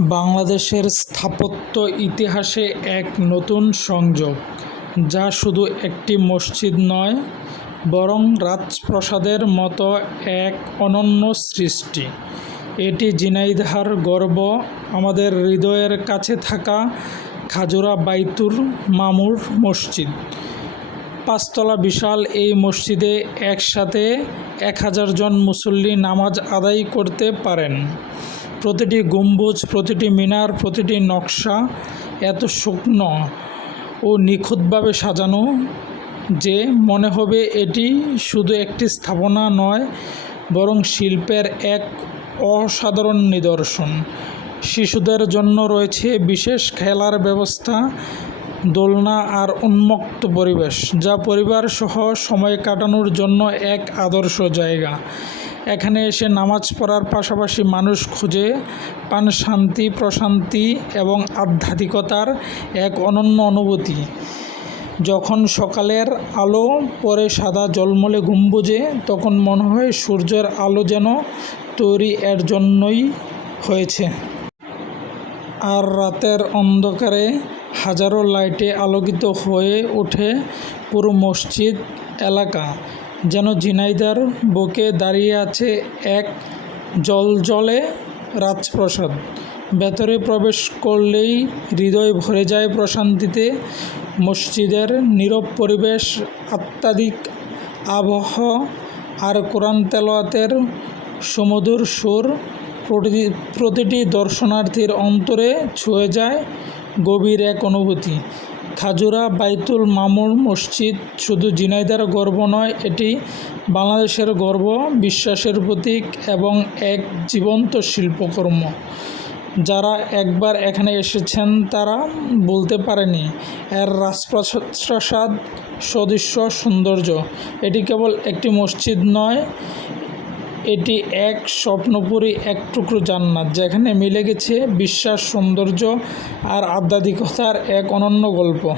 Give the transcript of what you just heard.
বাংলাদেশের স্থাপত্য ইতিহাসে এক নতুন সংযোগ, যা শুধু একটি মসজিদ নয়, বরং রাজপ্রাসাদের মতো এক অনন্য সৃষ্টি। এটি ঝিনাইদহের গর্ব, আমাদের হৃদয়ের কাছে থাকা খাজুরা বাইতুর মামুর মসজিদ। পাঁচতলা বিশাল এই মসজিদে একসাথে এক হাজার জন মুসল্লি নামাজ আদায় করতে পারেন। প্রতিটি গম্বুজ, প্রতিটি মিনার, প্রতিটি নকশা এত শুকনো ও নিখুঁতভাবে সাজানো যে মনে হবে এটি শুধু একটি স্থাপনা নয়, বরং শিল্পের এক অসাধারণ নিদর্শন। শিশুদের জন্য রয়েছে বিশেষ খেলার ব্যবস্থা, দোলনা আর উন্মুক্ত পরিবেশ, যা পরিবার সহ সময় কাটানোর জন্য এক আদর্শ জায়গা। এখানে এসে নামাজ পড়ার পাশাপাশি মানুষ খুঁজে পান শান্তি, প্রশান্তি এবং আধ্যাত্মিকতার এক অনন্য অনুভূতি। যখন সকালের আলো পরে সাদা জলমলে গম্বুজে তখন মনে হয় সূর্যের আলো যেন তৈরি এর জন্যই হয়েছে। আর রাতের অন্ধকারে হাজারো লাইটে আলোকিত হয়ে ওঠে পুরো মসজিদ এলাকা। যেন ঝিনাইদার বুকে দাঁড়িয়ে আছে এক জলজলে রাজপ্রসাদ। ভেতরে প্রবেশ করলেই হৃদয় ভরে যায় প্রশান্তিতে। মসজিদের নীরব পরিবেশ আত্মাদিক আবহ আর কোরআন তেলাওয়াতের সুমধুর সুর প্রতিটি দর্শনার্থীর অন্তরে ছুঁয়ে যায় গভীর এক অনুভূতি। খাজুরা বাইতুল মামুর মসজিদ শুধু জিনাইদার গর্ব নয়, এটি বাংলাদেশের গর্ব, বিশ্বাসের প্রতীক এবং এক জীবন্ত শিল্পকর্ম। যারা একবার এখানে এসেছেন তারা বলতে পারেনি, এর রাজপ্রাসাদ সদৃশ্য সৌন্দর্য। এটি কেবল একটি মসজিদ নয় এটি এক স্বপ্নপুরী, এক টুকরো জান্নাত, যেখানে মিলে গেছে বিশ্বাস, সৌন্দর্য আর আধ্যাত্মিকতার এক অনন্য গল্প।